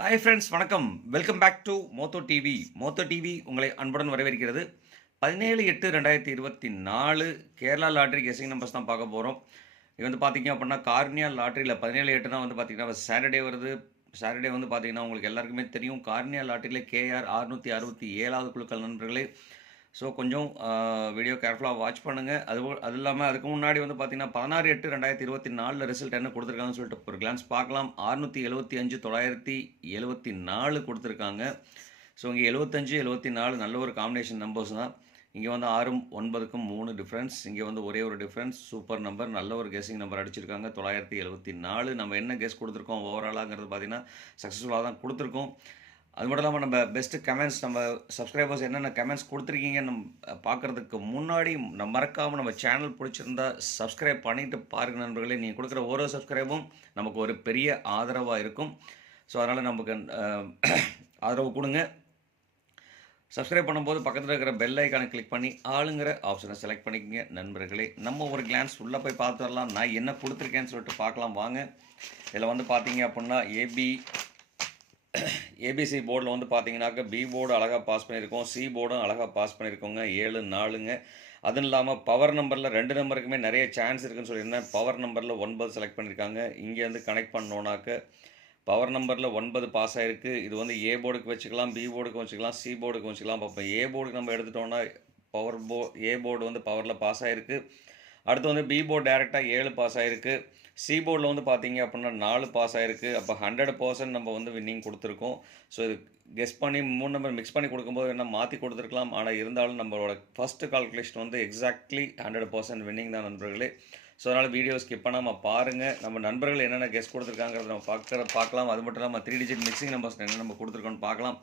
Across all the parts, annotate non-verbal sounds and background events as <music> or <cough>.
Hi friends வணக்கம். Welcome back to Motho TV Motho TV உங்களை அன்புடன் வரவேற்கிறது. பதினேழு எட்டு ரெண்டாயிரத்தி இருபத்தி நாலு கேரளா லாட்ரி கெஸிங் நம்பர்ஸ் தான் பார்க்க போகிறோம் இது வந்து பார்த்தீங்க அப்படின்னா கார்னியா லாட்ரியில் பதினேழு எட்டு தான் வந்து பார்த்தீங்கன்னா சாட்டர்டே வருது. சாட்டர்டே வந்து பார்த்திங்கன்னா உங்களுக்கு எல்லாருக்குமே தெரியும். கார்னியா லாட்ரியில் கேஆர் அறுநூற்றி அறுபத்தி ஏழாவது குழுக்கள் நண்பர்களே. ஸோ கொஞ்சம் வீடியோ கேர்ஃபுல்லாக வாட்ச் பண்ணுங்கள் அது அது இல்லாமல் அதுக்கு முன்னாடி வந்து பார்த்தீங்கன்னா பதினாறு எட்டு ரெண்டாயிரத்தி இருபத்தி நாலில் ரிசல்ட் என்ன கொடுத்துருக்காங்கன்னு சொல்லிட்டு ஒரு கிளான்ஸ் பார்க்கலாம். அறுநூற்றி எழுபத்தி அஞ்சு தொள்ளாயிரத்தி எழுபத்தி நாலு கொடுத்துருக்காங்க. ஸோ இங்கே எழுபத்தஞ்சு எழுபத்தி நாலு நல்ல ஒரு காம்பினேஷன் நம்பர்ஸ் தான். இங்கே வந்து ஆறும் ஒன்பதுக்கும் மூணு டிஃப்ரென்ஸ் இங்கே வந்து ஒரே ஒரு டிஃப்ரென்ஸ் சூப்பர் நம்பர் நல்ல ஒரு கெஸிங் நம்பர் அடிச்சிருக்காங்க. தொள்ளாயிரத்தி எழுபத்தி நாலு. நம்ம என்ன கெஸ் கொடுத்துருக்கோம்? ஓவராலாங்கிறது பார்த்தீங்கன்னா சக்ஸஸ்ஃபுல்லாக தான் கொடுத்துருக்கோம். அது மட்டும் இல்லாமல் நம்ம பெஸ்ட்டு கமெண்ட்ஸ் நம்ம சப்ஸ்கிரைபர்ஸ் என்னென்ன கமெண்ட்ஸ் கொடுத்துருக்கீங்கன்னு நம்ம பார்க்குறதுக்கு முன்னாடி நம்ம மறக்காமல் நம்ம சேனல் பிடிச்சிருந்தா சப்ஸ்கிரைப் பண்ணிவிட்டு பாருங்க நண்பர்களே. நீங்கள் கொடுக்குற ஒரு சப்ஸ்கிரைபும் நமக்கு ஒரு பெரிய ஆதரவாக இருக்கும். ஸோ அதனால் நமக்கு <coughs> ஆதரவு கொடுங்க. சப்ஸ்கிரைப் பண்ணும்போது பக்கத்தில் இருக்கிற பெல் ஐக்கானை கிளிக் பண்ணி ஆளுங்கிற ஆப்ஷனை செலக்ட் பண்ணிக்கோங்க நண்பர்களே. நம்ம ஒரு கிளான்ஸ் உள்ளே போய் பார்த்து வரலாம். நான் என்ன கொடுத்துருக்கேன்னு சொல்லிட்டு பார்க்கலாம். வாங்க. இதில் வந்து பார்த்தீங்க அப்படின்னா ஏபி ஏபிசி போர்டில் வந்து பார்த்தீங்கன்னாக்க பி போர்டு அழகாக பாஸ் பண்ணியிருக்கோம். சி போர்டும் அழகாக பாஸ் பண்ணியிருக்கோங்க. ஏழு நாலுங்க. அதுவும் இல்லாமல் பவர் நம்பரில் ரெண்டு நம்பருக்குமே நிறைய சான்ஸ் இருக்குன்னு சொல்லியிருந்தேன். பவர் நம்பரில் ஒன்பது செலக்ட் பண்ணியிருக்காங்க. இங்கேருந்து கனெக்ட் பண்ணோன்னாக்க பவர் நம்பரில் ஒன்பது பாஸ் ஆகிருக்கு இது வந்து ஏ போர்டுக்கு வச்சுக்கலாம் பி போர்டுக்கு வச்சுக்கலாம் சி போர்டுக்கு வச்சுக்கலாம். பார்ப்போம் ஏ போர்டுக்கு நம்ம எடுத்துட்டோம்னா பவர் போ ஏ போர்டு வந்து பவரில் பாஸ் ஆகிருக்கு அடுத்து வந்து பி போர்டு டேரெக்டாக ஏழு பாஸ் ஆகிருக்கு சி போர்டில் வந்து பார்த்தீங்க அப்படின்னா நாலு பாஸ் ஆயிருக்கு. அப்போ ஹண்ட்ரட் பர்சன்ட் நம்ம வந்து வின்னிங் கொடுத்துருக்கோம். ஸோ இது கெஸ் பண்ணி மூணு நம்பர் மிக்ஸ் பண்ணி கொடுக்கும்போது என்ன மாற்றி கொடுத்துருக்கலாம். ஆனால் இருந்தாலும் நம்மளோட ஃபஸ்ட்டு கால்குலேஷன் வந்து எக்ஸாக்ட்லி ஹண்ட்ரட் பர்சன்ட் வின்னிங் தான் நண்பர்களே. ஸோ அதனால் வீடியோ ஸ்கிப் பண்ணாமல் பாருங்கள் நம்ம நண்பர்கள் என்னென்ன கெஸ் கொடுத்துருக்காங்கிறத நம்ம பார்க்குற பார்க்கலாம். அது மட்டும் இல்லாமல் த்ரீ டிஜிட் மிக்சிங் நம்பர்ஸ் என்ன நம்ம கொடுத்துருக்கோன்னு பார்க்கலாம்.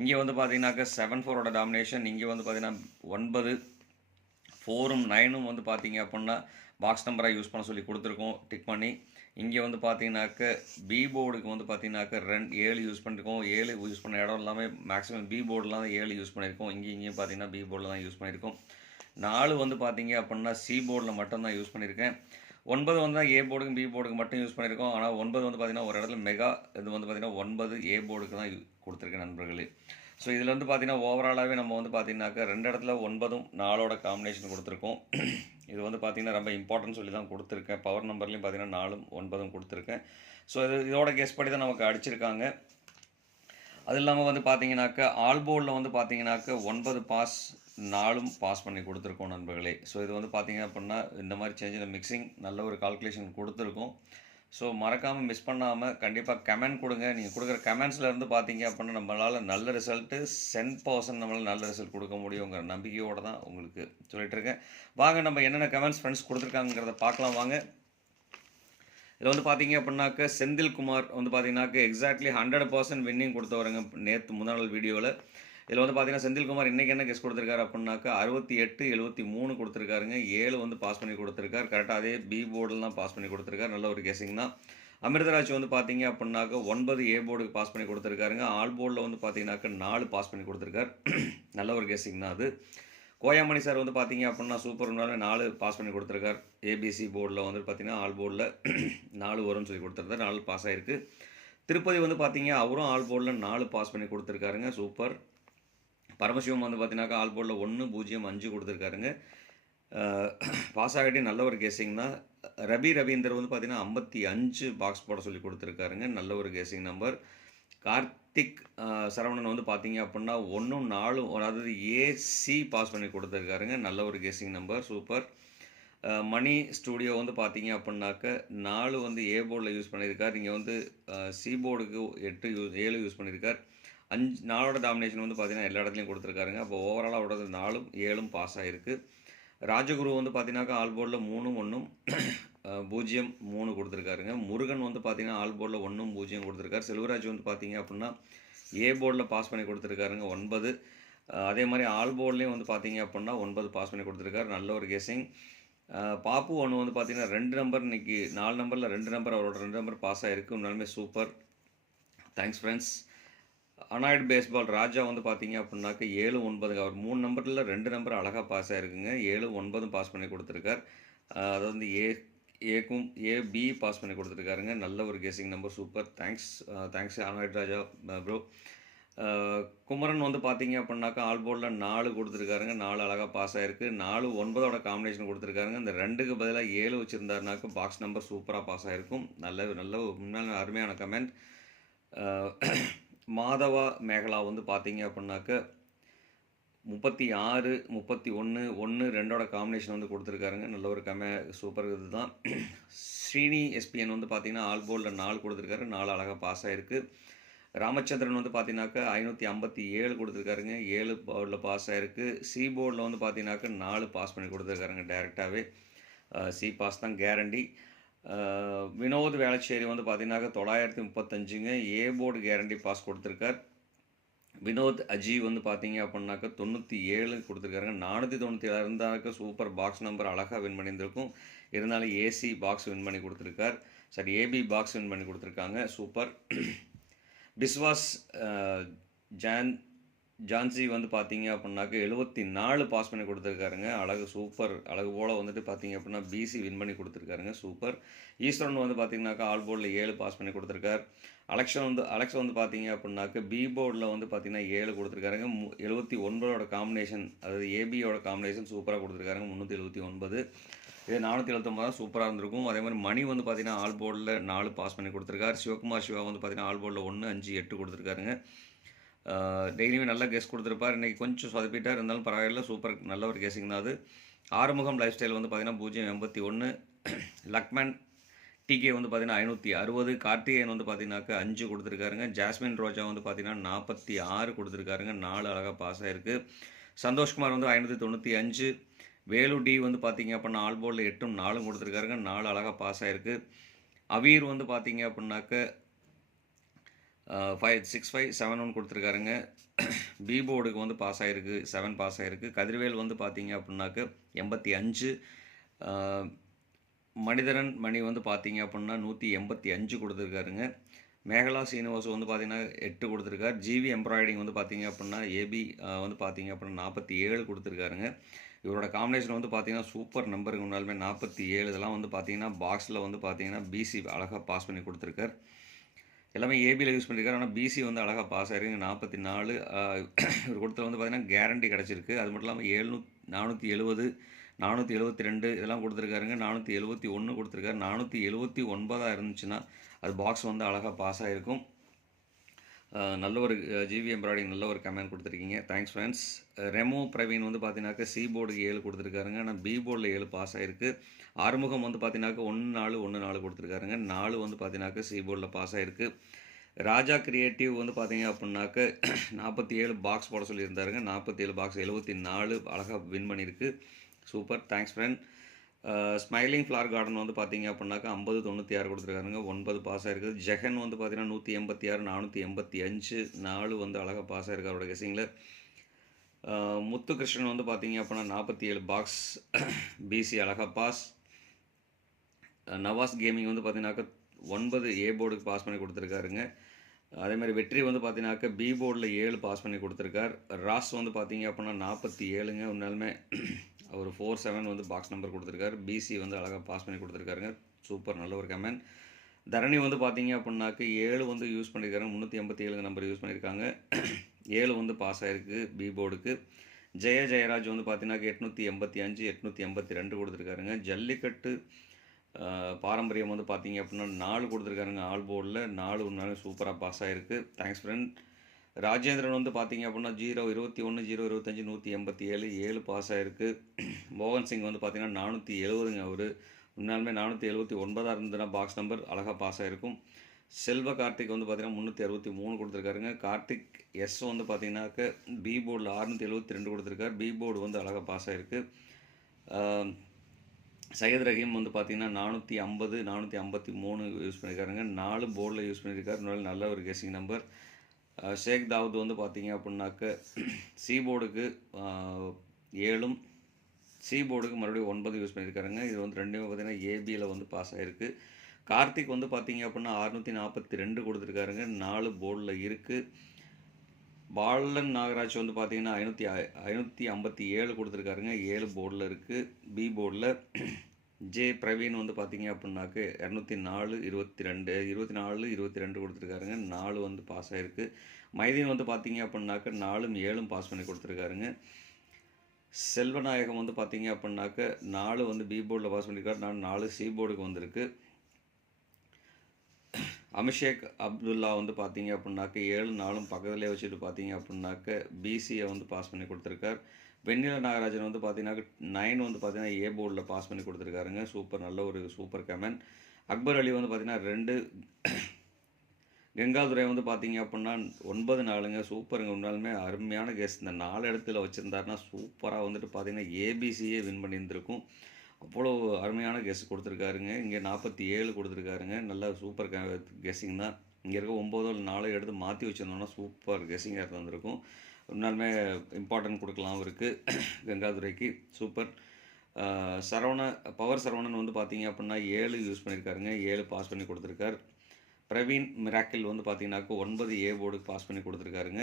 இங்கே வந்து பார்த்தீங்கன்னாக்க செவன் ஃபோரோட டாமினேஷன் இங்கே வந்து பார்த்தீங்கன்னா ஒன்பது ஃபோரும் நைனும் வந்து பார்த்தீங்க அப்படின்னா பாக்ஸ் நம்பராக யூஸ் பண்ண சொல்லி கொடுத்துருக்கோம். டிக் பண்ணி. இங்கே வந்து பார்த்தீங்கன்னாக்க பி போர்டுக்கு வந்து பார்த்தீங்கன்னாக்க ரெண்டு ஏழு யூஸ் பண்ணியிருக்கோம் ஏழு யூஸ் பண்ண இடம் எல்லாமே மேக்ஸிமம் பி போர்டெலாம் தான் ஏழு யூஸ் பண்ணியிருக்கோம் இங்கே இங்கேயும் பார்த்தீங்கன்னா பி போர்டில் தான் யூஸ் பண்ணியிருக்கோம் நாலு வந்து பார்த்தீங்க அப்படின்னா சி போர்டில் மட்டும்தான் யூஸ் பண்ணியிருக்கேன் ஒன்பது வந்து தான் ஏ போர்டுக்கும் பி போர்டுக்கு மட்டும் யூஸ் பண்ணியிருக்கோம் ஆனால் ஒன்பது வந்து பார்த்தீங்கன்னா ஒரு இடத்துல மெகா இது வந்து பார்த்தீங்கன்னா ஒன்பது ஏ போர்டுக்கு தான் யூ- கொடுத்துருக்கேன் நண்பர்களே. ஸோ இதில் வந்து பார்த்தீங்கன்னா ஓவராலாகவே நம்ம வந்து பார்த்தீங்கன்னாக்கா ரெண்டு இடத்துல ஒன்பதும் நாலோட காம்பினேஷன் கொடுத்துருக்கோம். இது வந்து பார்த்தீங்கன்னா ரொம்ப இம்பார்ட்டன்ட் சொல்லி தான் கொடுத்துருக்கேன் பவர் நம்பர்லையும் பார்த்தீங்கன்னா நாலும் ஒன்பதும் கொடுத்துருக்கேன். ஸோ இது இதோட கெஸ் படி தான் நமக்கு அடிச்சிருக்காங்க. அது இல்லாமல் வந்து பார்த்தீங்கன்னாக்கா ஆல்போர்டில் வந்து பார்த்தீங்கன்னாக்கா ஒன்பது பாஸ் நாலும் பாஸ் பண்ணி கொடுத்துருக்கோம் நண்பர்களே. ஸோ இது வந்து பார்த்தீங்க அப்படின்னா இந்த மாதிரி சேஞ்சில் மிக்சிங் நல்ல ஒரு கால்குலேஷன் கொடுத்துருக்கோம். ஸோ மறக்காமல் மிஸ் பண்ணாமல் கண்டிப்பாக கமெண்ட் கொடுங்க. நீங்கள் கொடுக்குற கமெண்ட்ஸில் இருந்து பார்த்தீங்க அப்படின்னா நம்மளால் நல்ல ரிசல்ட்டு சென் பர்சன் நம்மளால் நல்ல ரிசல்ட் கொடுக்க முடியுங்கிற நம்பிக்கையோடு தான் உங்களுக்கு சொல்லிட்டு இருக்கேன். வாங்க நம்ம என்னென்ன கமெண்ட்ஸ் ஃப்ரெண்ட்ஸ் கொடுத்துருக்காங்கிறத பார்க்கலாம் வாங்க. இதில் வந்து பார்த்தீங்க அப்படின்னாக்க செந்தில்குமார் வந்து பார்த்தீங்கன்னாக்க எக்ஸாக்ட்லி ஹண்ட்ரட் பர்சன்ட் வின்னிங் கொடுத்தவருங்க நேற்று முதல் நாள் வீடியோவில் இதில் வந்து பார்த்தீங்கன்னா செந்தில்குமார் இன்றைக்கி என்ன கெஸ் கொடுத்துருக்காரு அப்படின்னாக்கா அறுபத்தி எட்டு எழுபத்தி மூணு கொடுத்துருக்காருங்க. ஏழு வந்து பாஸ் பண்ணி கொடுத்துருக்காரு. கரெக்டாக அதே பி போர்டில் தான் பாஸ் பண்ணி கொடுத்துருக்காரு. நல்ல ஒரு கெஸிங் தான். அமிர்தராஜ் வந்து பார்த்தீங்க அப்படின்னாக்கா ஒன்பது ஏ போர்டுக்கு பாஸ் பண்ணி கொடுத்துருக்காருங்க. ஆல் போர்டில் வந்து பார்த்தீங்கன்னாக்கா நாலு பாஸ் பண்ணி கொடுத்துருக்காரு. <clears throat> நல்ல ஒரு கெஸிங் தான் அது. கோயாமணி சார் வந்து பார்த்தீங்க அப்படின்னா சூப்பர் நாலு பாஸ் பண்ணி கொடுத்துருக்கார். ஏபிசி போர்டில் வந்து பார்த்தீங்கன்னா ஆல் போர்டில் <clears throat> நாலு வரும்னு சொல்லி கொடுத்துருந்தார். நாலு பாஸ் ஆகிருக்கு திருப்பதி வந்து பார்த்தீங்க அவரும் ஆல் போர்டில் நாலு பாஸ் பண்ணி கொடுத்துருக்காருங்க. சூப்பர் பரமசிவம் வந்து பார்த்தீங்கன்னாக்கா ஆல் போர்டில் ஒன்று பூஜ்ஜியம் அஞ்சு கொடுத்துருக்காருங்க. பாஸ் ஆகிட்டே நல்ல ஒரு கெஸிங் தான். ரவி ரவீந்தர் வந்து பார்த்தீங்கன்னா ஐம்பத்தி அஞ்சு பாக்ஸ் போட சொல்லி கொடுத்துருக்காருங்க. நல்ல ஒரு கேசிங் நம்பர் கார்த்திக் சரவணன் வந்து பார்த்தீங்க அப்படின்னா ஒன்றும் நாலும் அதாவது ஏசி பாஸ் பண்ணி கொடுத்துருக்காருங்க. நல்ல ஒரு guessing number super Mani studio வந்து பார்த்தீங்க அப்படின்னாக்க நாலு வந்து ஏ போர்டில் யூஸ் பண்ணியிருக்கார். இங்கே வந்து சி போர்டுக்கு எட்டு யூ ஏழு யூஸ் பண்ணியிருக்கார். அஞ்சு நாலோட டாமினேஷன் வந்து பார்த்தீங்கன்னா எல்லா இடத்துலையும் கொடுத்துருக்காருங்க. அப்போ ஓவராலாக அவரோட நாலும் ஏழும் பாஸ் ஆகிருக்கு ராஜகுரு வந்து பார்த்தீங்கன்னாக்கா ஆல் போர்டில் மூணும் ஒன்றும் <clears throat> பூஜ்ஜியம் மூணு கொடுத்துருக்காருங்க. முருகன் வந்து பார்த்தீங்கன்னா ஆல் போர்டில் ஒன்றும் பூஜ்ஜியம் கொடுத்துருக்காரு. செல்வராஜ் வந்து பார்த்தீங்க அப்படின்னா ஏ போர்டில் பாஸ் பண்ணி கொடுத்துருக்காருங்க ஒன்பது. அதே மாதிரி ஆல் போர்ட்லேயும் வந்து பார்த்தீங்க அப்படின்னா ஒன்பது பாஸ் பண்ணி கொடுத்துருக்காரு. நல்ல ஒரு கெஸிங் பாப்பு ஒன்று வந்து பார்த்தீங்கன்னா ரெண்டு நம்பர் இன்னைக்கு நாலு நம்பரில் ரெண்டு நம்பர் அவரோட ரெண்டு நம்பர் பாஸ் ஆகிருக்கு உண்மையாலுமே சூப்பர் தேங்க்ஸ் ஃப்ரெண்ட்ஸ் அனாய்டு பேஸ்பால் ராஜா வந்து பார்த்தீங்க அப்படின்னாக்க ஏழு ஒன்பது அவர் மூணு நம்பரில் ரெண்டு நம்பர் அழகாக பாஸ் ஆகிருக்குங்க ஏழு ஒன்பதும் பாஸ் பண்ணி கொடுத்துருக்கார். அதாவது அது வந்து ஏ ஏக்கும் ஏ பி பாஸ் பண்ணி கொடுத்துருக்காருங்க. நல்ல ஒரு guessing number super thanks thanks annoyed Raja bro Kumaran வந்து பார்த்தீங்க அப்படின்னாக்கா ஆல் போர்டில் நாலு கொடுத்துருக்காருங்க. நாலு அழகாக பாஸ் ஆகிருக்கு நாலு ஒன்பதோட காம்பினேஷன் கொடுத்துருக்காருங்க. இந்த ரெண்டுக்கு பதிலாக ஏழு வச்சுருந்தாருனாக்கா பாக்ஸ் நம்பர் சூப்பராக பாஸ் ஆகிருக்கும் நல்ல நல்ல உண்மையான அருமையான கமெண்ட் மாதவா மேகலா வந்து பார்த்தீங்க அப்படின்னாக்க முப்பத்தி ஆறு முப்பத்தி ஒன்று ஒன்று ரெண்டோட காம்பினேஷன் வந்து கொடுத்துருக்காருங்க. நல்ல ஒரு கம சூப்பர் இது தான் ஸ்ரீனி எஸ்பிஎன் வந்து பார்த்தீங்கன்னா ஆல் போர்டில் நாலு கொடுத்துருக்காரு. நாலு அழகாக பாஸ் ஆகிருக்கு ராமச்சந்திரன் வந்து பார்த்தீங்கன்னாக்கா ஐநூற்றி ஐம்பத்தி ஏழு கொடுத்துருக்காருங்க. ஏழு போர்டில் பாஸ் ஆகிருக்கு சி போர்டில் வந்து பார்த்தீங்கன்னாக்கா நாலு பாஸ் பண்ணி கொடுத்துருக்காருங்க டேரெக்டாகவே சி பாஸ் தான் கேரண்டி வினோத் வேளச்சேரி வந்து பார்த்தீங்கன்னாக்கா தொள்ளாயிரத்தி முப்பத்தஞ்சுங்க. ஏ போர்டு கேரண்டி பாஸ் கொடுத்துருக்கார். வினோத் அஜி வந்து பார்த்தீங்க அப்படின்னாக்கா தொண்ணூற்றி ஏழு கொடுத்துருக்காருங்க. நானூற்றி தொண்ணூற்றி ஏழு இருந்தாக்க சூப்பர் பாக்ஸ் நம்பர் அழகாக வின் பண்ணியிருந்திருக்கும். இருந்தாலும் ஏசி பாக்ஸ் வின் பண்ணி கொடுத்துருக்கார். சரி ஏபி பாக்ஸ் வின் பண்ணி கொடுத்துருக்காங்க. சூப்பர் பிஸ்வாஸ் ஜான் ஜான்சி வந்து பார்த்தீங்க அப்படின்னாக்க எழுபத்தி நாலு பாஸ் பண்ணி கொடுத்துருக்காருங்க. அழகு சூப்பர் அழகு போல் வந்துட்டு பார்த்தீங்க அப்படின்னா பிசி வின் பண்ணி கொடுத்துருக்காருங்க. சூப்பர் ஈஸ்வரன் வந்து பார்த்தீங்கன்னாக்கா ஆல் போர்டில் ஏழு பாஸ் பண்ணி கொடுத்துருக்கார். அலெக்ஷன் வந்து அலெக்ஷன் வந்து பார்த்தீங்க அப்படின்னாக்க பி போர்டில் வந்து பார்த்தீங்கன்னா ஏழு கொடுத்துருக்காருங்க. மு எழுபத்தி ஒன்பதோட காம்பினேஷன் அதாவது ஏபியோட காம்பினேஷன் சூப்பராக கொடுத்துருக்காருங்க. முந்நூற்றி எழுபத்தி ஒன்பது. இது நானூற்றி எழுபத்தொம்பது தான் சூப்பராக இருந்திருக்கும். அதே மாதிரி மணி வந்து பார்த்தீங்கன்னா ஆல் போர்டில் நாலு பாஸ் பண்ணி கொடுத்துருக்காரு. சிவகுமார் சிவா வந்து பார்த்தீங்கன்னா ஆல் போர்டில் ஒன்று அஞ்சு எட்டு கொடுத்துருக்காருங்க. டெய்லியுமே நல்ல கெஸ்ட் கொடுத்துருப்பார். இன்றைக்கி கொஞ்சம் சொதப்பிட்டார் இருந்தாலும் பரவாயில்ல சூப்பர் நல்ல ஒரு கேசிங் தான் அது. ஆறுமுகம் லைஃப் ஸ்டைல் வந்து பார்த்தீங்கன்னா பூஜ்ஜியம் எண்பத்தி ஒன்று லக்மேன் டிகே வந்து பார்த்தீங்கன்னா ஐநூற்றி அறுபது. கார்த்திகேயன் வந்து பார்த்தீங்கன்னாக்கா அஞ்சு கொடுத்துருக்காருங்க. ஜாஸ்மின் ரோஜா வந்து பார்த்தீங்கன்னா நாற்பத்தி ஆறு கொடுத்துருக்காருங்க. நாலு அழகாக பாஸ் ஆகிருக்கு சந்தோஷ்குமார் வந்து ஐநூற்றி தொண்ணூற்றி அஞ்சு. வேலு டி வந்து பார்த்தீங்க அப்படின்னா ஆல் போர்டில் எட்டும் நாலும் கொடுத்துருக்காருங்க. நாலு அழகாக பாஸ் ஆகிருக்கு அவீர் வந்து பார்த்தீங்க அப்படின்னாக்க five six five seven one கொடுத்துருக்காருங்க. B போர்டுக்கு வந்து பாஸ் ஆகிருக்கு செவன் பாஸ் ஆகிருக்கு கதிர்வேல் வந்து பார்த்தீங்க அப்படின்னாக்க எண்பத்தி அஞ்சு. மனிதரன் மணி வந்து பார்த்தீங்க அப்படின்னா நூற்றி எண்பத்தி அஞ்சு கொடுத்துருக்காருங்க. மேகலா சீனிவாஸ் வந்து பார்த்தீங்கன்னா எட்டு கொடுத்துருக்காரு. ஜிவி எம்ப்ராய்டிங் வந்து பார்த்தீங்க அப்படின்னா ஏபி வந்து பார்த்தீங்க அப்படின்னா நாற்பத்தி ஏழு கொடுத்துருக்காருங்க. இவரோட காம்பினேஷன் வந்து பார்த்தீங்கன்னா சூப்பர் நம்பருக்கு முன்னாலுமே நாற்பத்தி ஏழு இதெல்லாம் வந்து பார்த்தீங்கன்னா பாக்ஸில் வந்து பார்த்தீங்கன்னா பிசி அழகாக பாஸ் பண்ணி கொடுத்துருக்கார். எல்லாமே ஏபியில் யூஸ் பண்ணியிருக்காரு ஆனால் பிசி வந்து அழகாக பாஸ் ஆகிருக்கு நாற்பத்தி நாலு இவர் கொடுத்தது வந்து பார்த்திங்கன்னா கேரண்டி கிடச்சிருக்கு. அது மட்டும் இல்லாமல் ஏழ்நூ நானூற்றி எழுபது நானூற்றி எழுபத்தி ரெண்டு இதெல்லாம் கொடுத்துருக்காருங்க. நானூற்றி எழுபத்தி ஒன்று கொடுத்துருக்காரு. நானூற்றி எழுபத்தி ஒன்பதாக இருந்துச்சுன்னா அது பாக்ஸ் வந்து அழகாக பாஸ் ஆகிருக்கும் நல்ல ஒரு ஜிவி எம்ப்ராய்டிங் நல்ல ஒரு கமெண்ட் கொடுத்துருக்கீங்க. தேங்க்ஸ் ஃப்ரெண்ட்ஸ் ரெமோ பிரவீன் வந்து பார்த்தீங்கன்னாக்கா சி போர்டுக்கு ஏழு கொடுத்துருக்காருங்க. ஆனால் பி போர்டில் ஏழு பாஸ் ஆகிருக்கு ஆறுமுகம் வந்து பார்த்தீங்கன்னாக்கா ஒன்று நாலு ஒன்று நாலு கொடுத்துருக்காருங்க. நாலு வந்து பார்த்தீங்கன்னாக்கா சி போர்டில் பாஸ் ஆகிருக்கு ராஜா கிரியேட்டிவ் வந்து பார்த்தீங்க அப்படின்னாக்க <clears throat> நாற்பத்தி ஏழு பாக்ஸ் போட சொல்லியிருந்தாருங்க. நாற்பத்தி ஏழு பாக்ஸ் எழுபத்தி நாலு அழகாக வின் பண்ணியிருக்கு super thanks friend smiling flower garden வந்து பார்த்தீங்க அப்படின்னாக்கா ஐம்பது தொண்ணூற்றி ஆறு கொடுத்துருக்காருங்க. ஒன்பது பாஸ் ஆகிருக்குது ஜெகன் வந்து பார்த்தீங்கன்னா நூற்றி எண்பத்தி ஆறு நானூற்றி எண்பத்தி அஞ்சு நாலு வந்து அழகாக பாஸ் ஆயிருக்கு அவரோட கெஸிங்கில் முத்துகிருஷ்ணன் வந்து பார்த்தீங்க அப்படின்னா நாற்பத்தி ஏழு பாக்ஸ் பிசி <coughs> அழகா பாஸ். நவாஸ் கேமிங் வந்து பார்த்தீங்கன்னாக்கா ஒன்பது ஏ போர்டுக்கு பாஸ் பண்ணி கொடுத்துருக்காருங்க. அதே மாதிரி வெற்றி வந்து பார்த்தீங்கன்னாக்கா பி போர்டில் ஏழு பாஸ் பண்ணி கொடுத்துருக்கார். ராஸ் வந்து பார்த்தீங்க அப்படின்னா நாற்பத்தி ஏழுங்க. உன்னாலுமே அவர் ஃபோர் செவன் வந்து பாக்ஸ் நம்பர் கொடுத்துருக்காரு. பிசி வந்து அழகாக பாஸ் பண்ணி கொடுத்துருக்காருங்க. சூப்பர் நல்ல ஒரு கமெண்ட் தரணி வந்து பார்த்தீங்க அப்படின்னாக்க ஏழு வந்து யூஸ் பண்ணியிருக்காங்க முந்நூற்றி எண்பத்தி ஏழு நம்பர் யூஸ் பண்ணியிருக்காங்க ஏழு வந்து பாஸ் ஆகிருக்கு பி போர்டுக்கு ஜெய ஜெயராஜ் வந்து பார்த்தீங்கன்னா எட்நூற்றி எண்பத்தி அஞ்சு எட்நூற்றி எண்பத்தி ரெண்டு கொடுத்துருக்காருங்க. ஜல்லிக்கட்டு பாரம்பரியம் வந்து பார்த்தீங்க அப்படின்னா நாலு கொடுத்துருக்காருங்க. ஆல் போர்டில் நாலு ஒன்றாலும் சூப்பராக பாஸ் ஆகிருக்கு தேங்க்ஸ் ஃப்ரெண்ட் ராஜேந்திரன் வந்து பார்த்தீங்க அப்படின்னா ஜீரோ இருபத்தி ஒன்று ஜீரோ இருபத்தஞ்சி நூற்றி எண்பத்தி ஏழு ஏழு பாஸ் ஆகிருக்கு <clears throat> மோகன் சிங் வந்து பார்த்திங்கன்னா நானூற்றி எழுபதுங்க அவர். உண்மையாலுமே நானூற்றி எழுபத்தி ஒன்பதாக இருந்ததுன்னா பாக்ஸ் நம்பர் அழகாக பாஸ் ஆகிருக்கும் செல்வ கார்த்திக் வந்து பார்த்தீங்கன்னா முந்நூற்றி அறுபத்தி மூணு கொடுத்துருக்காருங்க. கார்த்திக் எஸ் வந்து பார்த்தீங்கன்னாக்க பி போர்டில் ஆறுநூற்றி எழுபத்தி ரெண்டு கொடுத்துருக்காரு. பி போர்டு வந்து அழகாக பாஸ் ஆகிருக்கு சையத் ரஹீம் வந்து பார்த்திங்கன்னா நானூற்றி ஐம்பது நானூற்றி ஐம்பத்தி மூணு யூஸ் பண்ணியிருக்காருங்க நாலு போர்டில் யூஸ் பண்ணியிருக்காரு நல்ல ஒரு கெஸிங் நம்பர் ஷேக் தாவூத் வந்து பார்த்தீங்க அப்படின்னாக்க சி போர்டுக்கு ஏழும் சி போர்டுக்கு மறுபடியும் ஒன்பது யூஸ் பண்ணியிருக்காருங்க. இது வந்து ரெண்டுமே பார்த்தீங்கன்னா ஏபியில் வந்து பாஸ் ஆகிருக்கு கார்த்திக் வந்து பார்த்தீங்க அப்படின்னா அறுநூற்றி நாற்பத்தி ரெண்டு கொடுத்துருக்காருங்க. நாலு போர்டில் இருக்குது பாலன் நாகராஜ் வந்து பார்த்தீங்கன்னா ஐநூற்றி ஐநூற்றி ஐம்பத்தி ஏழு கொடுத்துருக்காருங்க. ஏழு போர்டில் இருக்குது பி போர்டில் ஜே பிரவீன் வந்து பார்த்தீங்க அப்படின்னாக்கு இரநூத்தி நாலு இருபத்தி ரெண்டு இருபத்தி நாலு இருபத்தி ரெண்டு கொடுத்துருக்காருங்க. நாலு வந்து பாஸ் ஆகிருக்கு மைதீன் வந்து பார்த்தீங்க அப்படின்னாக்க நாலும் ஏழும் பாஸ் பண்ணி கொடுத்துருக்காருங்க. செல்வநாயகம் வந்து பார்த்தீங்க அப்படின்னாக்க நாலு வந்து பி போர்டில் பாஸ் பண்ணியிருக்காரு நான் நாலு சி போர்டுக்கு வந்திருக்கு. அபிஷேக் அப்துல்லா வந்து பார்த்தீங்க அப்படின்னாக்க ஏழு நாளும் பக்கத்துலேயே வச்சுட்டு பார்த்தீங்க அப்படின்னாக்க பிசியை வந்து பாஸ் பண்ணி கொடுத்துருக்கார். வெண்ணில நாகராஜன் வந்து பார்த்தீங்கன்னா நைன் வந்து பார்த்தீங்கன்னா ஏ போர்டில் பாஸ் பண்ணி கொடுத்துருக்காருங்க. சூப்பர் நல்ல ஒரு சூப்பர் கமெண்ட் அக்பர் அலி வந்து பார்த்தீங்கன்னா ரெண்டு கங்காதுரை வந்து பார்த்தீங்க அப்படின்னா ஒன்பது நாளுங்க சூப்பருங்க உண்மையாலுமே அருமையான கேஸ் இந்த நாலு இடத்துல வச்சுருந்தாருன்னா சூப்பராக வந்துட்டு பார்த்தீங்கன்னா ஏபிசியே வின் பண்ணியிருந்திருக்கும். அவ்வளோ அருமையான கெஸ் கொடுத்துருக்காருங்க. இங்கே நாற்பத்தி ஏழு கொடுத்துருக்காருங்க. நல்ல சூப்பர் கெஸ்ஸிங் தான். இங்கே இருக்க ஒம்போதோ நாலு எடுத்து மாற்றி வச்சுருந்தோம்னா சூப்பர் கெஸ்ஸிங்காக இருந்திருக்கும். உண்மையாலுமே இம்பார்ட்டன்ட் கொடுக்கலாம் அவருக்கு. கங்காதுரைக்கு சூப்பர் சரவண பவர் சரவணன் வந்து பார்த்தீங்க அப்படின்னா ஏழு யூஸ் பண்ணியிருக்காருங்க ஏழு பாஸ் பண்ணி கொடுத்துருக்கார். பிரவீன் மிராக்கில் வந்து பார்த்தீங்கன்னாக்கா ஒன்பது ஏ போர்டுக்கு பாஸ் பண்ணி கொடுத்துருக்காருங்க.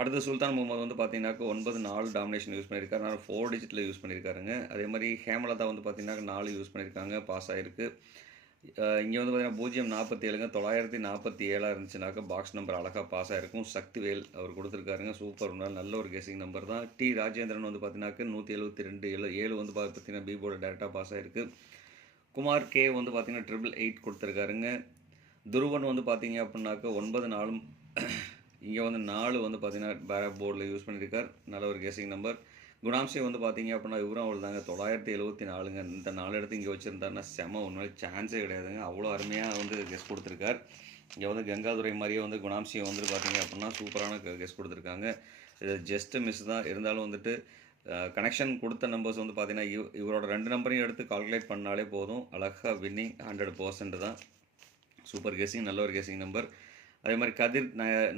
அடுத்து சுல்தான் முகமது வந்து பார்த்தீங்கன்னாக்கா ஒன்பது நாலு டாமினேஷன் யூஸ் பண்ணியிருக்காரு நான் ஃபோர் டிஜிட்டில் யூஸ் பண்ணியிருக்காருங்க அதே மாதிரி ஹேமலதா வந்து பார்த்தீங்கன்னா நாலு யூஸ் பண்ணியிருக்காங்க பாஸ் ஆகிருக்கு இங்கே வந்து பார்த்தீங்கன்னா பூஜ்ஜியம் நாற்பத்தி ஏழுங்க தொள்ளாயிரத்தி நாற்பத்தி ஏழாக இருந்துச்சுனாக்கா பாக்ஸ் நம்பர் அழகாக பாஸ் ஆகிருக்கும் சக்திவேல் அவர் கொடுத்துருக்காருங்க. சூப்பர் நாள் நல்ல ஒரு கெஸிங் நம்பர் தான். டி ராஜேந்திரன் வந்து பார்த்தீங்கன்னாக்கா நூற்றி எழுபத்தி ரெண்டு ஏழு ஏழு வந்து பார்த்தீங்கன்னா பி போர்டு டேரெக்டாக பாஸ் ஆகிருக்கு குமார் கே வந்து பார்த்தீங்கன்னா ட்ரிபிள் எயிட் கொடுத்துருக்காருங்க. துருவன் வந்து பார்த்தீங்க அப்படின்னாக்கா ஒன்பது நாளும் இங்கே வந்து நாலு வந்து பார்த்தீங்கன்னா பேர போர்டில் யூஸ் பண்ணியிருக்கார். நல்ல ஒரு கெஸிங் நம்பர் குணாம்சி வந்து பார்த்தீங்க அப்படின்னா இவரும் அவள் தாங்க தொள்ளாயிரத்தி எழுபத்தி நாலுங்க. இந்த நாலு இடத்து இங்கே வச்சுருந்தாருன்னா செம. உண்மையிலே சான்ஸே கிடையாதுங்க. அவ்வளோ அருமையாக வந்து கெஸ் கொடுத்துருக்கார். இங்கே வந்து கங்காதுரை மாதிரியே வந்து குணாம்சியம் வந்துட்டு பார்த்தீங்க அப்படின்னா சூப்பரான கெஸ் கொடுத்துருக்காங்க. இது ஜஸ்ட்டு மிஸ் தான். இருந்தாலும் வந்துட்டு கனெக்ஷன் கொடுத்த நம்பர்ஸ் வந்து பார்த்தீங்கன்னா இவ் இவரோட ரெண்டு நம்பரையும் எடுத்து கால்குலேட் பண்ணாலே போதும். அழகாக வின்னிங் ஹண்ட்ரட் பர்சன்ட் தான். சூப்பர் கெஸிங் நல்ல ஒரு கெஸிங் நம்பர் அதே மாதிரி கதிர்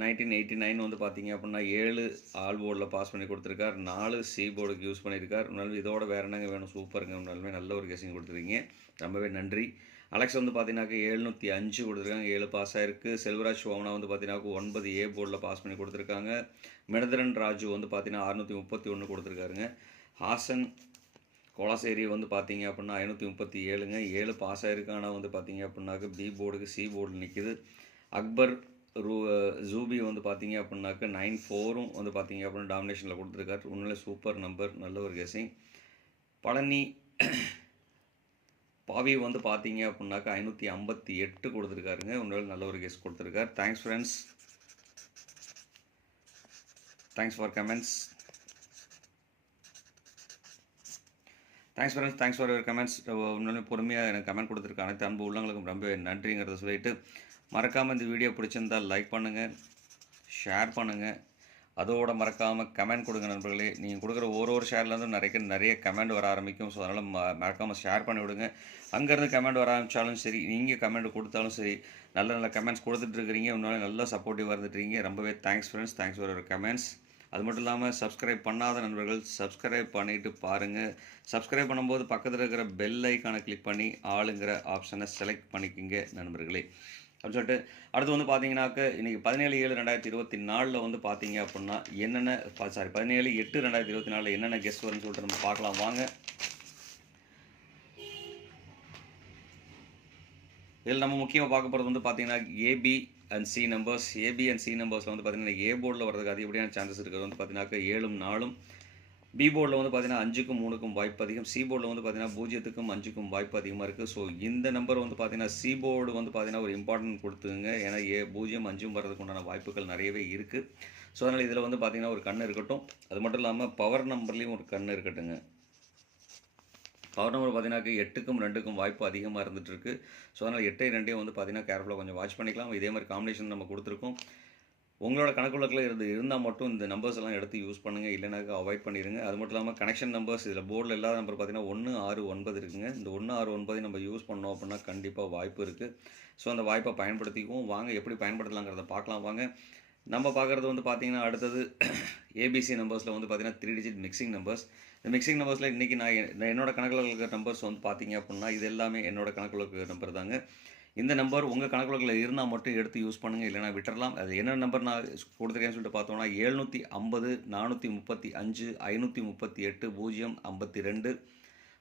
நைன்டீன் எயிட்டி நைன் வந்து பார்த்தீங்க அப்படின்னா ஏழு ஆல் போர்டில் பாஸ் பண்ணி கொடுத்துருக்கார். நாலு சி போர்டுக்கு யூஸ் பண்ணியிருக்கார் உண்மையிலுமே இதோட வேறு என்னங்க வேணும்? சூப்பருங்க. உண்மையிலுமே நல்ல ஒரு கெஸிங் கொடுத்துருக்கீங்க. ரொம்பவே நன்றி. அலெக்ஸ் வந்து பார்த்தீங்கன்னாக்க எழுநூற்றி அஞ்சு கொடுத்துருக்காங்க. ஏழு பாஸ் ஆயிருக்கு. செல்வராஜ் சோமனா வந்து பார்த்தீங்கன்னா ஒன்பது ஏ போர்டில் பாஸ் பண்ணி கொடுத்துருக்காங்க. மினதரன் ராஜு வந்து பார்த்தீங்கன்னா அறுநூற்றி முப்பத்தி ஒன்று கொடுத்துருக்காருங்க. ஹாசன் கோலாசேரி வந்து பார்த்தீங்க அப்படின்னா ஐநூற்றி முப்பத்தி ஏழுங்க. ஏழு பாஸ் ஆயிருக்கு. ஆனால் வந்து பார்த்தீங்க அப்படின்னாக்க பி போர்டுக்கு சி போர்டு நிற்கிது அக்பர் ரூ ஜூபி வந்து பார்த்தீங்க அப்படின்னாக்க நைன் ஃபோரும் வந்து பார்த்தீங்க அப்படின்னா டாமினேஷனில் கொடுத்துருக்காரு. உண்மையிலே சூப்பர் நம்பர் நல்ல ஒரு கெஸிங். பழனி பாவி வந்து பார்த்தீங்க அப்படின்னாக்கா ஐநூற்றி ஐம்பத்தி எட்டு கொடுத்துருக்காருங்க. உண்மையிலே நல்ல ஒரு கெஸ் கொடுத்துருக்காரு. Thanks friends thanks for comments thanks friends thanks for your comments உண்மையிலே பொறுமையாக எனக்கு கமெண்ட் கொடுத்துருக்க அனைத்து அன்பு உள்ளவங்களுக்கும் ரொம்ப நன்றிங்கிறத சொல்லிட்டு மறக்காமல் இந்த வீடியோ பிடிச்சிருந்தால் லைக் பண்ணுங்கள் ஷேர் பண்ணுங்கள் அதோடு மறக்காமல் கமெண்ட் கொடுங்க நண்பர்களே. நீங்கள் கொடுக்குற ஒரு ஒரு ஷேர்லேருந்து நிறைய நிறைய கமெண்ட் வர ஆரம்பிக்கும். ஸோ அதனால் ம மறக்காமல் ஷேர் பண்ணி விடுங்க. அங்கேருந்து கமெண்ட் வர ஆரம்பித்தாலும் சரி நீங்கள் கமெண்ட் கொடுத்தாலும் சரி நல்ல நல்ல கமெண்ட்ஸ் கொடுத்துட்ருக்கிறீங்க உன்னால நல்லா சப்போர்ட்டிவாக இருந்துட்டுருக்கீங்க ரொம்பவே thanks friends thanks for your comments அது மட்டும் இல்லாமல் சப்ஸ்கிரைப் பண்ணாத நண்பர்கள் சப்ஸ்கிரைப் பண்ணிவிட்டு பாருங்கள் சப்ஸ்கிரைப் பண்ணும்போது பக்கத்தில் இருக்கிற பெல் ஐக்கானை கிளிக் பண்ணி ஆளுங்கிற ஆப்ஷனை செலக்ட் பண்ணிக்கோங்க நண்பர்களே. அப்படின்னு சொல்லிட்டு அடுத்து வந்து பார்த்தீங்கன்னாக்க இன்றைக்கி பதினேழு ஏழு ரெண்டாயிரத்தி இருபத்தி நாலில் வந்து பார்த்தீங்க அப்படின்னா என்னென்ன சாரி பதினேழு எட்டு ரெண்டாயிரத்தி இருபத்தி நாலில் என்னென்ன கெஸ்ட் வரும்னு சொல்லிட்டு நம்ம பார்க்கலாம். வாங்க. இதில் நம்ம முக்கியமாக பார்க்க போகிறது வந்து பார்த்தீங்கன்னா AB and C numbers AB and C நம்பர்ஸில் வந்து பார்த்தீங்கன்னா ஏ போர்டில் வரதுக்கு அதிகப்படியான சான்சஸ் இருக்கிறது வந்து பார்த்தீங்கன்னாக்க ஏழும் நாலும் பி போர்டில் வந்து பார்த்தீங்கன்னா அஞ்சுக்கும் மூணுக்கும் வாய்ப்பு அதிகம். சி போர்டில் வந்து பார்த்தீங்கன்னா பூஜ்ஜியத்துக்கும் அஞ்சுக்கும் வாய்ப்பு அதிகமாக இருக்குது ஸோ இந்த நம்பர் வந்து பார்த்தீங்கன்னா சி போர்டு வந்து பார்த்தீங்கன்னா ஒரு இம்பார்ட்டன்ட் கொடுத்துங்க ஏன்னா ஏ பூஜ்ஜியம் அஞ்சும் வர்றதுக்கு உண்டான வாய்ப்புகள் நிறையவே இருக்குது ஸோ அதனால் இதில் வந்து பார்த்தீங்கன்னா ஒரு கண் இருக்கட்டும். அது மட்டும் இல்லாமல் பவர் நம்பர்லேயும் ஒரு கண் இருக்கட்டுங்க. பவர் நம்பர் பார்த்தீங்கன்னா எட்டுக்கும் ரெண்டுக்கும் வாய்ப்பு அதிகமாக இருந்துட்டு இருக்கு. ஸோ அதனால் எட்டை ரெண்டையும் வந்து பார்த்தீங்கன்னா கேர்ஃபுல்லாக கொஞ்சம் வாட்ச் பண்ணிக்கலாம். இதே மாதிரி காம்பினேஷன் நம்ம கொடுத்துருக்கோம். உங்களோட கணக்குள்ளக்கில் இருந்து இருந்தால் மட்டும் இந்த நம்பர்ஸ் எல்லாம் எடுத்து யூஸ் பண்ணுங்கள் இல்லைனாக்கா அவாய்ட் பண்ணிடுங்க அது மட்டும் இல்லாமல் கனெக்ஷன் நம்பர்ஸ் இதில் போர்டில் இல்லாத நம்பர் பார்த்தீங்கன்னா ஒன்று ஆறு ஒன்பது இருக்குங்க. இந்த ஒன்று ஆறு ஒன்பதை நம்ம யூஸ் பண்ணோம் அப்படின்னா கண்டிப்பாக வாய்ப்பு இருக்குது ஸோ அந்த வாய்ப்பை பயன்படுத்திக்குவோம். வாங்க எப்படி பயன்படுத்தலாங்கிறத பார்க்கலாம். வாங்க. நம்ம பார்க்குறது வந்து பார்த்தீங்கன்னா அடுத்தது <clears throat> ஏபிசி நம்பர்ஸில் வந்து பார்த்தீங்கன்னா த்ரீ டிஜிட் மிக்சிங் நம்பர்ஸ் இந்த மிக்சிங் நம்பர்ஸில் இன்றைக்கி நான் என்னோடய என்னோட கணக்கில் இருக்கிற நம்பர்ஸ் வந்து பார்த்தீங்க அப்படின்னா இது எல்லாமே என்னோட கணக்கில் இருக்கிற நம்பர் தாங்க. இந்த நம்பர் உங்கள் கணக்குகளில் இருந்தால் மட்டும் எடுத்து யூஸ் பண்ணுங்கள் இல்லைனா விட்டுறலாம். அது என்ன நம்பர் நான் கொடுத்துருக்கேன்னு சொல்லிட்டு பார்த்தோம்னா எழுநூற்றி ஐம்பது நானூற்றி முப்பத்தி அஞ்சு ஐநூற்றி முப்பத்தி எட்டு பூஜ்ஜியம் ஐம்பத்தி ரெண்டு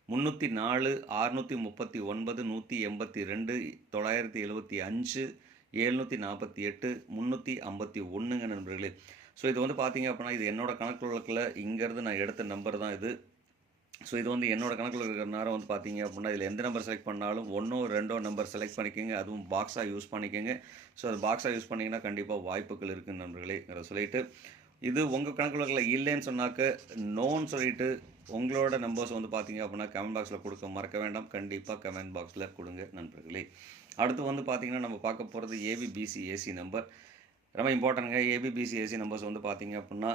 முந்நூற்றி நாலு அறுநூற்றி முப்பத்தி ஒன்பது நூற்றி எண்பத்தி ரெண்டு தொள்ளாயிரத்தி எழுபத்தி அஞ்சு எழுநூற்றி நாற்பத்தி எட்டு முந்நூற்றி ஐம்பத்தி ஒன்றுங்க நண்பர்களே. ஸோ இது வந்து பார்த்தீங்க அப்படின்னா இது என்னோடய கணக்கு வழக்கில் இங்கேருந்து நான் எடுத்த நம்பர் தான் இது. ஸோ இது வந்து என்னோட கணக்கில் இருக்கிற நேரம் வந்து பார்த்தீங்க அப்படின்னா இதில் எந்த நம்பர் செலக்ட் பண்ணாலும் ஒன்றோ ரெண்டோ நம்பர் செலக்ட் பண்ணிக்கோங்க. அதுவும் பாக்ஸாக யூஸ் பண்ணிக்கோங்க. ஸோ அது பாக்ஸாக யூஸ் பண்ணிங்கன்னா கண்டிப்பாக வாய்ப்புகள் இருக்குது நண்பர்களே சொல்லிட்டு. இது உங்கள் கணக்கில் இல்லைன்னு சொன்னாக்க நோன்னு சொல்லிட்டு உங்களோட நம்பர்ஸ் வந்து பார்த்தீங்க அப்படின்னா கமெண்ட் பாக்ஸில் கொடுக்க மறக்க வேண்டாம். கண்டிப்பாக கமெண்ட் பாக்ஸில் கொடுங்க நண்பர்களே. அடுத்து வந்து பார்த்தீங்கன்னா நம்ம பார்க்க போகிறது ஏபிபிசி ஏசி நம்பர் ரொம்ப இம்பார்ட்டன்ட்ங்க ஏபிபிசி ஏசி நம்பர்ஸ் வந்து பார்த்தீங்க அப்படின்னா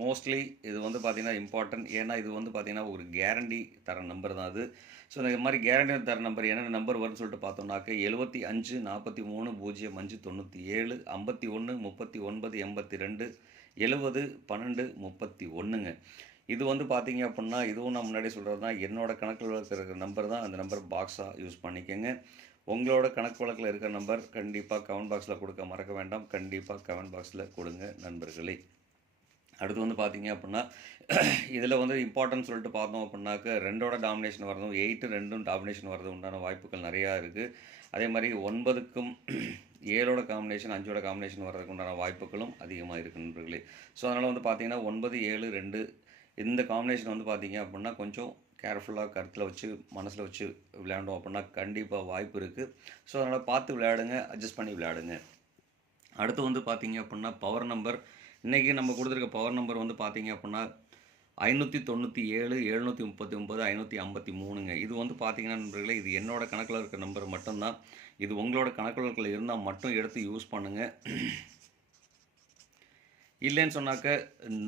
மோஸ்ட்லி இது வந்து பார்த்தீங்கன்னா இம்பார்ட்டன்ட் ஏன்னா இது வந்து பார்த்தீங்கன்னா ஒரு கேரண்டி தர நம்பர் தான் அது. ஸோ இந்த மாதிரி கேரண்டி தர நம்பர் என்னென்ன நம்பர் வரும்னு சொல்லிட்டு பார்த்தோம்னாக்க எழுபத்தி அஞ்சு நாற்பத்தி மூணு பூஜ்ஜியம் அஞ்சு தொண்ணூற்றி ஏழு ஐம்பத்தி ஒன்று முப்பத்தி ஒன்பது எண்பத்தி ரெண்டு எழுபது பன்னெண்டு முப்பத்தி ஒன்றுங்க. இது வந்து பார்த்தீங்க அப்படின்னா இதுவும் நான் முன்னாடி சொல்கிறது தான் கணக்கு கணக்கில் இருக்கிற நம்பர் தான். அந்த நம்பர் பாக்ஸாக யூஸ் பண்ணிக்கோங்க. உங்களோட கணக்கு வழக்கில் இருக்கிற நம்பர் கண்டிப்பாக கமெண்ட் பாக்ஸில் கொடுக்க மறக்க வேண்டாம். கண்டிப்பாக கமெண்ட் பாக்ஸில் கொடுங்க நண்பர்களே. அடுத்து வந்து பார்த்தீங்க அப்படின்னா இதில் வந்து இம்பார்ட்டன்ஸ் சொல்லிட்டு பார்த்தோம் அப்படின்னாக்க ரெண்டோட டாமினேஷன் வரதும் எயிட்டு ரெண்டும் டாமினேஷன் வரது உண்டான வாய்ப்புகள் நிறையா இருக்குது அதே மாதிரி ஒன்பதுக்கும் ஏழோட காம்பினேஷன் அஞ்சோட காம்பினேஷன் வர்றதுக்கு உண்டான வாய்ப்புகளும் அதிகமாக இருக்குது ஸோ அதனால் வந்து பார்த்தீங்கன்னா ஒன்பது ஏழு ரெண்டு இந்த காம்பினேஷன் வந்து பார்த்தீங்க அப்படின்னா கொஞ்சம் கேர்ஃபுல்லாக கருத்தில் வச்சு மனசில் வச்சு விளையாண்டோம் அப்படின்னா கண்டிப்பாக வாய்ப்பு இருக்குது ஸோ அதனால் பார்த்து விளையாடுங்க அட்ஜஸ்ட் பண்ணி விளையாடுங்க. அடுத்து வந்து பார்த்தீங்க அப்படின்னா பவர் நம்பர் இன்றைக்கி நம்ம கொடுத்துருக்க பவர் நம்பர் வந்து பார்த்தீங்க அப்படின்னா ஐநூற்றி தொண்ணூற்றி ஏழு எழுநூற்றி முப்பத்தி ஒம்பது ஐநூற்றி ஐம்பத்தி மூணுங்க. இது வந்து பார்த்தீங்கன்னா நண்பர்களே இது என்னோடய கணக்கில் இருக்கிற நம்பர் மட்டும்தான். இது உங்களோட கணக்குகளில் இருந்தால் மட்டும் எடுத்து யூஸ் பண்ணுங்கள் இல்லைன்னு சொன்னாக்க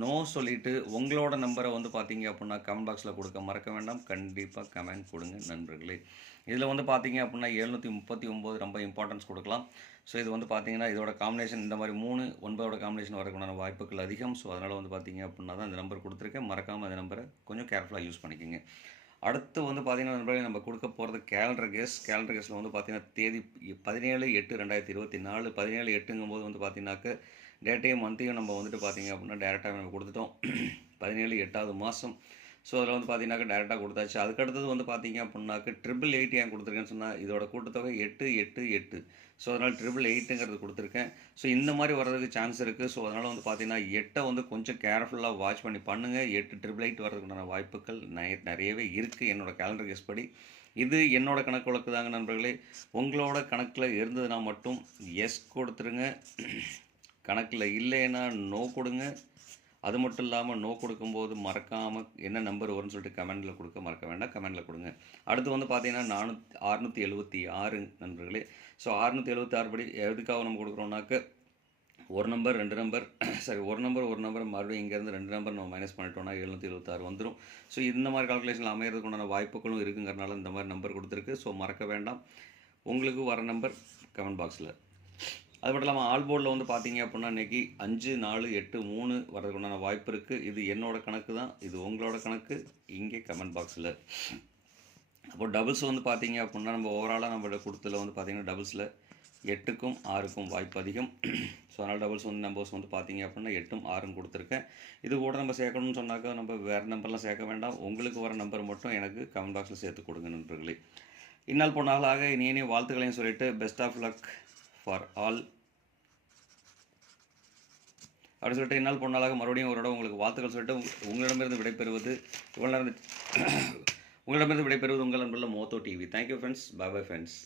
நோ சொல்லிவிட்டு உங்களோட நம்பரை வந்து பார்த்தீங்க அப்படின்னா கமெண்ட் பாக்ஸில் கொடுக்க மறக்க வேண்டாம். கண்டிப்பாக கமெண்ட் கொடுங்க நண்பர்களே. இதில் வந்து பார்த்தீங்க அப்படின்னா எழுநூற்றி முப்பத்தி ஒம்பது ரொம்ப இம்பார்ட்டன்ஸ் கொடுக்கலாம். ஸோ இது வந்து பார்த்தீங்கன்னா இதோட காம்பினேஷன் இந்த மாதிரி மூணு ஒன்பதோட காம்பினேஷன் வரக்கூடிய வாய்ப்புகள் அதிகம். ஸோ அதனால் வந்து பார்த்தீங்க அப்படின்னா தான் இந்த நம்பர் கொடுத்துருக்கேன். மறக்காமல் அந்த நம்பரை கொஞ்சம் கேர்ஃபுல்லாக யூஸ் பண்ணிக்கோங்க. அடுத்து வந்து பார்த்தீங்கன்னா நண்பர்களே நம்ம கொடுக்க போகிறது கேலண்டர் கேஸ் கேலண்டர் கேஸில் வந்து பார்த்திங்கன்னா தேதி பதினேழு எட்டு ரெண்டாயிரத்தி இருபத்தி நாலு. பதினேழு எட்டுங்கும் போது வந்து பார்த்திங்கனாக்க டேட்டையும் மந்த்தையும் நம்ம வந்துட்டு பார்த்தீங்க அப்படின்னா டேரெக்டாக நம்ம கொடுத்துட்டோம். <clears throat> பதினேழு எட்டாவது மாதம் ஸோ அதில் வந்து பார்த்தீங்கன்னாக்கா டேரெக்டாக கொடுத்தாச்சு. அதுக்கடுத்தது வந்து பார்த்தீங்க அப்படின்னாக்க ட்ரிபிள் எயிட் ஏன் கொடுத்துருக்கேன்னு சொன்னால் இதோட கூட்டத்தொகை எட்டு எட்டு எட்டு. ஸோ அதனால் ட்ரிபிள் எயிட்டுங்கிறது கொடுத்துருக்கேன். ஸோ இந்த மாதிரி வர்றதுக்கு சான்ஸ் இருக்குது ஸோ அதனால் வந்து பார்த்தீங்கன்னா எட்டை வந்து கொஞ்சம் கேர்ஃபுல்லாக வாட்ச் பண்ணி பண்ணுங்கள் எட்டு ட்ரிபிள் எயிட் வர்றதுக்குண்டான வாய்ப்புகள் நிறையவே இருக்குது என்னோடய கேலண்டர் கேஸ் படி. இது என்னோட கணக்கு வழக்கு தாங்க நண்பர்களே. உங்களோட கணக்கில் இருந்ததுன்னா மட்டும் எஸ் கொடுத்துருங்க. கணக்கில் இல்லைன்னா நோ கொடுங்க. அது மட்டும் இல்லாமல் நோ கொடுக்கும்போது மறக்காமல் என்ன நம்பர் வரும்னு சொல்லிட்டு கமெண்டில் கொடுக்க மறக்க வேண்டாம். கமெண்டில் கொடுங்க. அடுத்து வந்து பார்த்தீங்கன்னா நானூற்றி அறுநூற்றி எழுபத்தி ஆறு நண்பர்களே. ஸோ அறுநூற்றி எழுபத்தி ஆறு படி எதுக்காக நம்ம கொடுக்குறோம்னாக்க ஒரு நம்பர் ரெண்டு நம்பர் சரி <coughs> ஒரு நம்பர் ஒரு நம்பர் மறுபடியும் இங்கேருந்து ரெண்டு நம்பர் நம்ம மைனஸ் பண்ணிட்டோம்னா எழுநூற்றி எழுபத்தாறு வந்துடும் ஸோ இந்த மாதிரி கால்குலேஷனில் அமையிறதுக்குண்டான வாய்ப்புகளும் இருக்குங்கிறனால இந்த மாதிரி நம்பர் கொடுத்துருக்கு. ஸோ மறக்க வேண்டாம். உங்களுக்கு வர நம்பர் கமெண்ட் பாக்ஸில் அது மட்டும் இல்லாமல் ஆல் போர்டில் வந்து பார்த்தீங்க அப்படின்னா இன்றைக்கி அஞ்சு நாலு எட்டு மூணு வர்றதுக்குண்டான வாய்ப்பு இருக்குது இது என்னோட கணக்கு தான். இது உங்களோட கணக்கு. இங்கே கமெண்ட் பாக்ஸில் அப்போ டபுள்ஸ் வந்து பார்த்தீங்க அப்படின்னா நம்ம ஓவராலாக நம்மளோட கொடுத்ததில் வந்து பார்த்தீங்கன்னா டபுள்ஸில் எட்டுக்கும் ஆறுக்கும் வாய்ப்பு அதிகம். ஸோ அதனால் டபுள்ஸ் வந்து நம்பர்ஸ் வந்து பார்த்தீங்க அப்படின்னா எட்டும் ஆறும் கொடுத்துருக்கேன். இது கூட நம்ம சேர்க்கணும்னு சொன்னாக்கா நம்ம வேறு நம்பர்லாம் சேர்க்க வேண்டாம். உங்களுக்கு வர நம்பர் மட்டும் எனக்கு கமெண்ட் பாக்ஸில் சேர்த்து கொடுங்க நண்பர்களே. இந்நாள் பொன்னாளாக இனி இனி வாழ்த்துக்களையும் சொல்லிட்டு best of luck for all அப்படின்னு சொல்லிட்டு என்னால் பொண்ணாளாக மறுபடியும் ஒரு இடம் உங்களுக்கு வாழ்த்துக்கள் சொல்லிட்டு. உங்களிடமிருந்து விடைபெறுவது இவ்வளோ நேரம் உங்களிடமிருந்து விடைபெறுவது உங்கள் அன்புள்ள Motho TV. Thank you friends bye bye friends